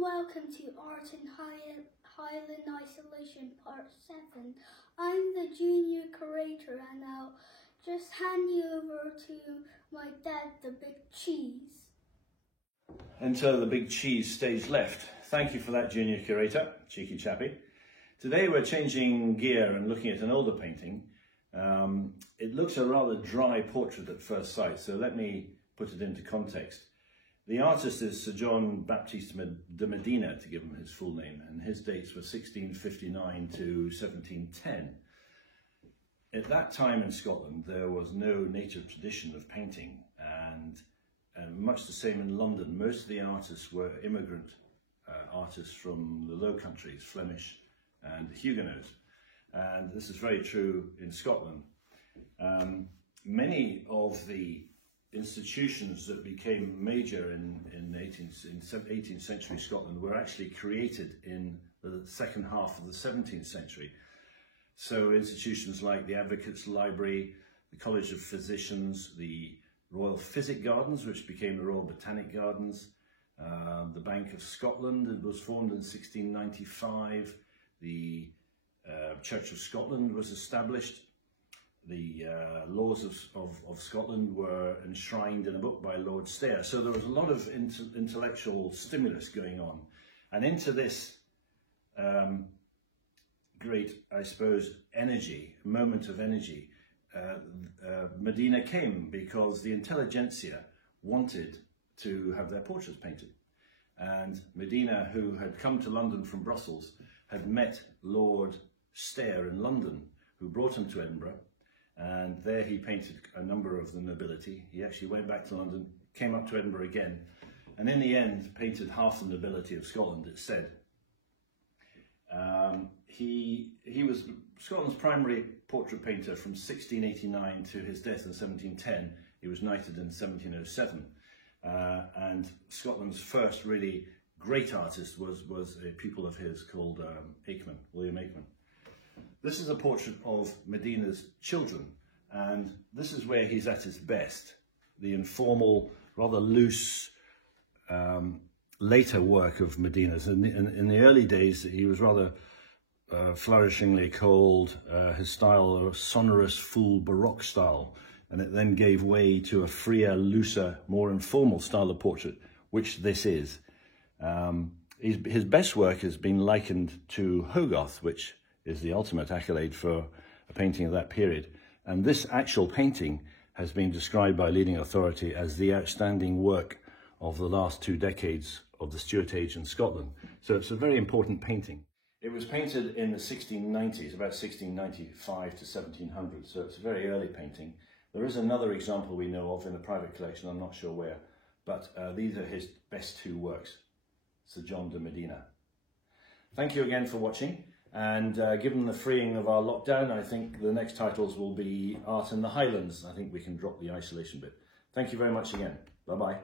welcome to Art in Highland Isolation Part 7. I'm the junior curator and I'll just hand you over to my dad, the Big Cheese. Enter the Big Cheese stage left. Thank you for that, junior curator, cheeky chappy. Today we're changing gear and looking at an older painting. It looks a rather dry portrait at first sight, so let me put it into context. The artist is Sir John Baptiste de Medina, to give him his full name, and his dates were 1659 to 1710. At that time in Scotland, there was no native tradition of painting, and much the same in London. Most of the artists were immigrant artists from the Low Countries, Flemish and Huguenots, and this is very true in Scotland. Many of the institutions that became major in 18th century Scotland were actually created in the second half of the 17th century. So institutions like the Advocates' Library, the College of Physicians, the Royal Physic Gardens, which became the Royal Botanic Gardens, the Bank of Scotland, it was formed in 1695, the Church of Scotland was established. The laws of Scotland were enshrined in a book by Lord Stair. So there was a lot of intellectual stimulus going on. And into this great, I suppose, moment of energy, Medina came because the intelligentsia wanted to have their portraits painted. And Medina, who had come to London from Brussels, had met Lord Stair in London, who brought him to Edinburgh. And there he painted a number of the nobility. He actually went back to London, came up to Edinburgh again, and in the end painted half the nobility of Scotland, it's said. He was Scotland's primary portrait painter from 1689 to his death in 1710. He was knighted in 1707. And Scotland's first really great artist was a pupil of his called William Aikman. This is a portrait of Medina's children, and this is where he's at his best. The informal, rather loose, later work of Medina's. In the early days, he was rather flourishingly called his style a sonorous, full Baroque style, and it then gave way to a freer, looser, more informal style of portrait, which this is. His best work has been likened to Hogarth, which is the ultimate accolade for a painting of that period. And this actual painting has been described by leading authority as the outstanding work of the last 2 decades of the Stuart Age in Scotland. So it's a very important painting. It was painted in the 1690s, about 1695 to 1700, so it's a very early painting. There is another example we know of in a private collection, I'm not sure where, but these are his best 2 works, Sir John de Medina. Thank you again for watching. And given the freeing of our lockdown, I think the next titles will be Art in the Highlands. I think we can drop the isolation bit. Thank you very much again. Bye-bye.